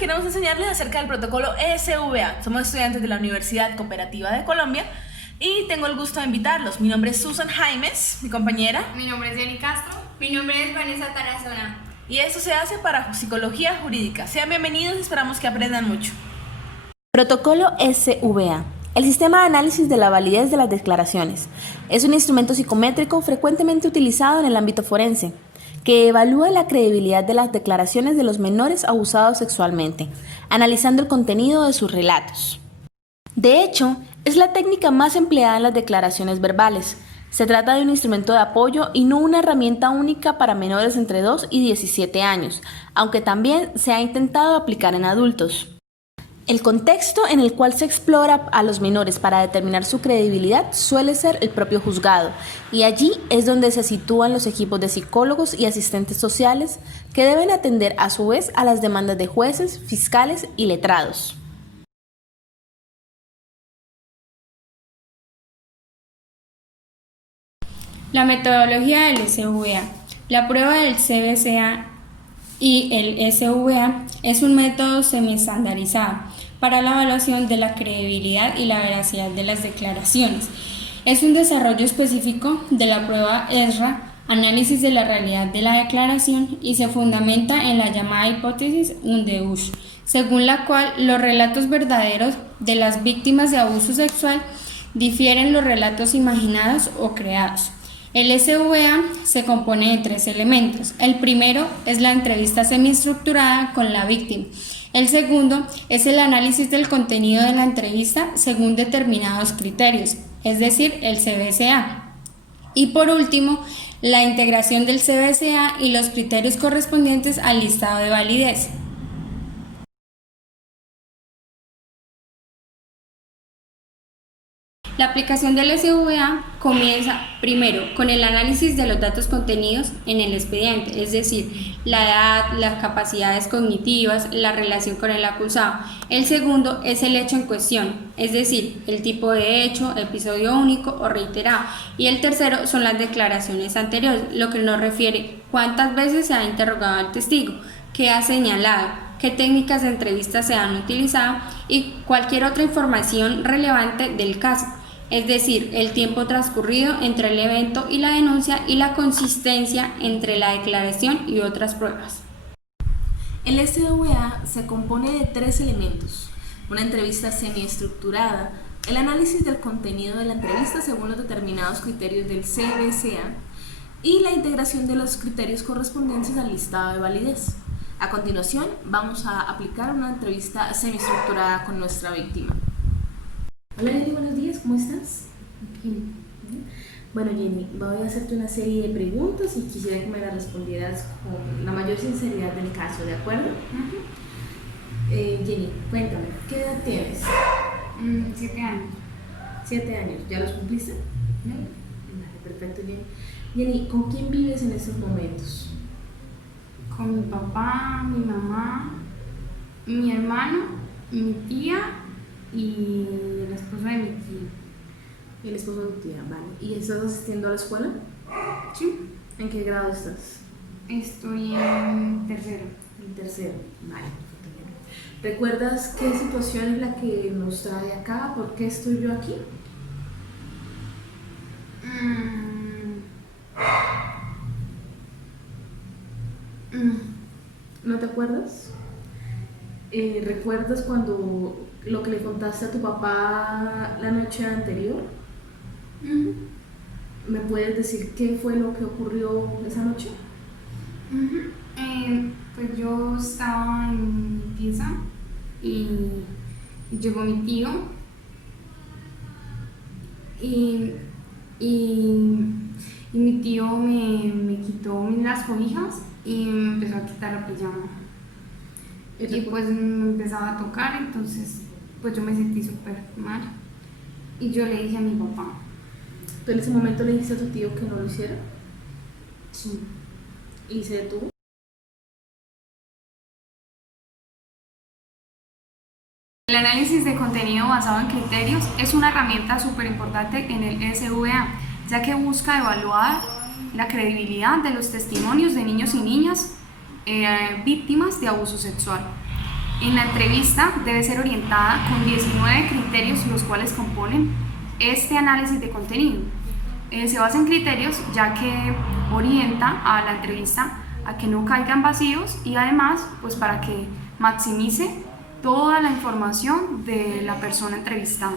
queremos enseñarles acerca del protocolo SVA. Somos estudiantes de la Universidad Cooperativa de Colombia y tengo el gusto de invitarlos. Mi nombre es Susan Jaimes, mi compañera. Mi nombre es Jenny Castro. Mi nombre es Vanessa Tarazona. Y esto se hace para psicología jurídica. Sean bienvenidos y esperamos que aprendan mucho. Protocolo SVA. El sistema de análisis de la validez de las declaraciones es un instrumento psicométrico frecuentemente utilizado en el ámbito forense, que evalúa la credibilidad de las declaraciones de los menores abusados sexualmente, analizando el contenido de sus relatos. De hecho, es la técnica más empleada en las declaraciones verbales. Se trata de un instrumento de apoyo y no una herramienta única para menores entre 2 y 17 años, aunque también se ha intentado aplicar en adultos. El contexto en el cual se explora a los menores para determinar su credibilidad suele ser el propio juzgado, y allí es donde se sitúan los equipos de psicólogos y asistentes sociales que deben atender a su vez a las demandas de jueces, fiscales y letrados. La metodología del SVA. La prueba del CBCA y el SVA es un método semi-estandarizado para la evaluación de la credibilidad y la veracidad de las declaraciones. Es un desarrollo específico de la prueba ESRA, análisis de la realidad de la declaración, y se fundamenta en la llamada hipótesis Undeusch, según la cual los relatos verdaderos de las víctimas de abuso sexual difieren de los relatos imaginados o creados. El SVA se compone de 3 elementos. El primero es la entrevista semiestructurada con la víctima. El segundo es el análisis del contenido de la entrevista según determinados criterios, es decir, el CBCA. Y por último, la integración del CBCA y los criterios correspondientes al listado de validez. La aplicación del SVA comienza primero con el análisis de los datos contenidos en el expediente, es decir, la edad, las capacidades cognitivas, la relación con el acusado. El segundo es el hecho en cuestión, es decir, el tipo de hecho, episodio único o reiterado. Y el tercero son las declaraciones anteriores, lo que nos refiere cuántas veces se ha interrogado al testigo, qué ha señalado, qué técnicas de entrevista se han utilizado y cualquier otra información relevante del caso. Es decir, el tiempo transcurrido entre el evento y la denuncia y la consistencia entre la declaración y otras pruebas. El SVA se compone de 3 elementos: una entrevista semiestructurada, el análisis del contenido de la entrevista según los determinados criterios del CBCA y la integración de los criterios correspondientes al listado de validez. A continuación, vamos a aplicar una entrevista semiestructurada con nuestra víctima. Hola Jenny, buenos días, ¿cómo estás? Bien. Bueno Jenny, voy a hacerte una serie de preguntas y quisiera que me las respondieras con la mayor sinceridad del caso, ¿de acuerdo? Jenny, cuéntame, ¿qué edad tienes? 7 años. 7 años, ¿ya los cumpliste? Vale, perfecto, Jenny. Jenny, ¿con quién vives en estos momentos? Con mi papá, mi mamá, mi hermano, mi tía y el esposo de mi tío. El esposo de tu tía, vale. ¿Y estás asistiendo a la escuela? Sí. ¿En qué grado estás? Estoy en tercero. En tercero, vale. Perfecto. ¿Recuerdas qué situación es la que nos trae acá? ¿Por qué estoy yo aquí? ¿No te acuerdas? ¿Recuerdas cuando lo que le contaste a tu papá la noche anterior? ¿Me puedes decir qué fue lo que ocurrió esa noche? Pues yo estaba en mi pieza y llegó mi tío y mi tío me quitó las cobijas y me empezó a quitar la pijama. Y pues me empezaba a tocar, entonces pues yo me sentí súper mal y yo le dije a mi papá. ¿Tú en ese momento le dijiste a tu tío que no lo hiciera? Sí. ¿Y se detuvo? El análisis de contenido basado en criterios es una herramienta súper importante en el SVA, ya que busca evaluar la credibilidad de los testimonios de niños y niñas víctimas de abuso sexual. En la entrevista debe ser orientada con 19 criterios los cuales componen este análisis de contenido. Se basa en criterios ya que orienta a la entrevista a que no caigan vacíos y además pues para que maximice toda la información de la persona entrevistada.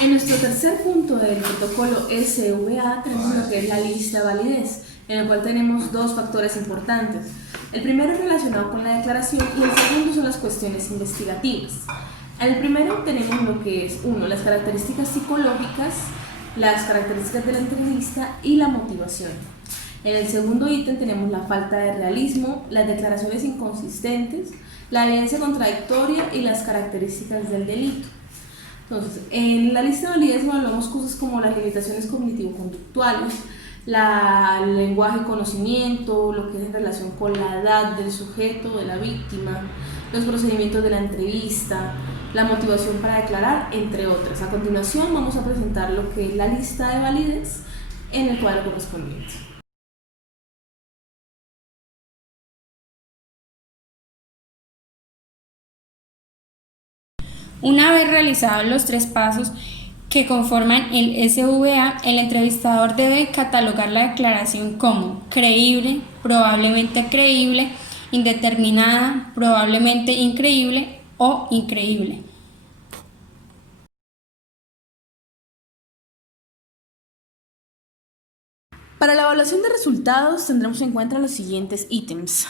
En nuestro tercer punto del protocolo SVA tenemos lo que es la lista de validez, en el cual tenemos dos factores importantes. El primero es relacionado con la declaración y el segundo son las cuestiones investigativas. En el primero tenemos lo que es, uno, las características psicológicas, las características de la entrevista y la motivación. En el segundo ítem tenemos la falta de realismo, las declaraciones inconsistentes, la evidencia contradictoria y las características del delito. Entonces, en la lista de validez evaluamos cosas como las limitaciones cognitivo-conductuales, el lenguaje y conocimiento, lo que es en relación con la edad del sujeto, de la víctima, los procedimientos de la entrevista, la motivación para declarar, entre otras. A continuación vamos a presentar lo que es la lista de validez en el cuadro correspondiente. Una vez realizados los 3 pasos que conforman el SVA, el entrevistador debe catalogar la declaración como creíble, probablemente creíble, indeterminada, probablemente increíble o increíble. Para la evaluación de resultados tendremos en cuenta los siguientes ítems.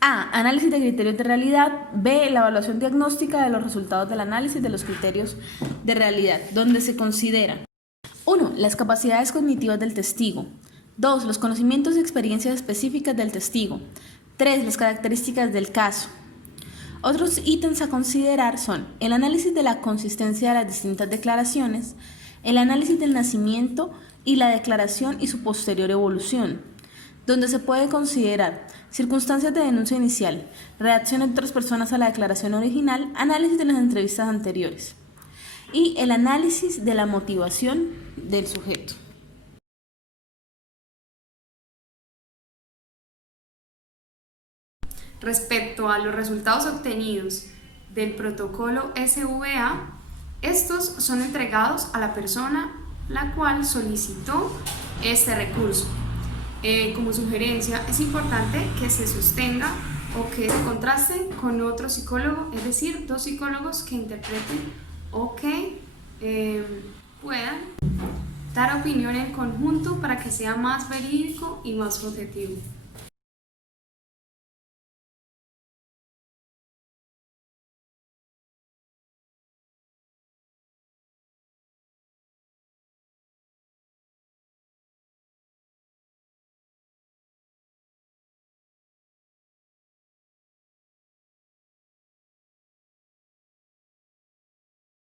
A. Análisis de criterios de realidad. B. La evaluación diagnóstica de los resultados del análisis de los criterios de realidad, donde se considera 1. Las capacidades cognitivas del testigo. 2. Los conocimientos y experiencias específicas del testigo. 3. Las características del caso. Otros ítems a considerar son el análisis de la consistencia de las distintas declaraciones, el análisis del nacimiento y la declaración y su posterior evolución, donde se puede considerar circunstancias de denuncia inicial, reacciones de otras personas a la declaración original, análisis de las entrevistas anteriores y el análisis de la motivación del sujeto. Respecto a los resultados obtenidos del protocolo SVA, estos son entregados a la persona la cual solicitó este recurso. Como sugerencia, es importante que se sostenga o que se contraste con otro psicólogo, es decir, 2 psicólogos que interpreten o que puedan dar opinión en conjunto para que sea más verídico y más objetivo.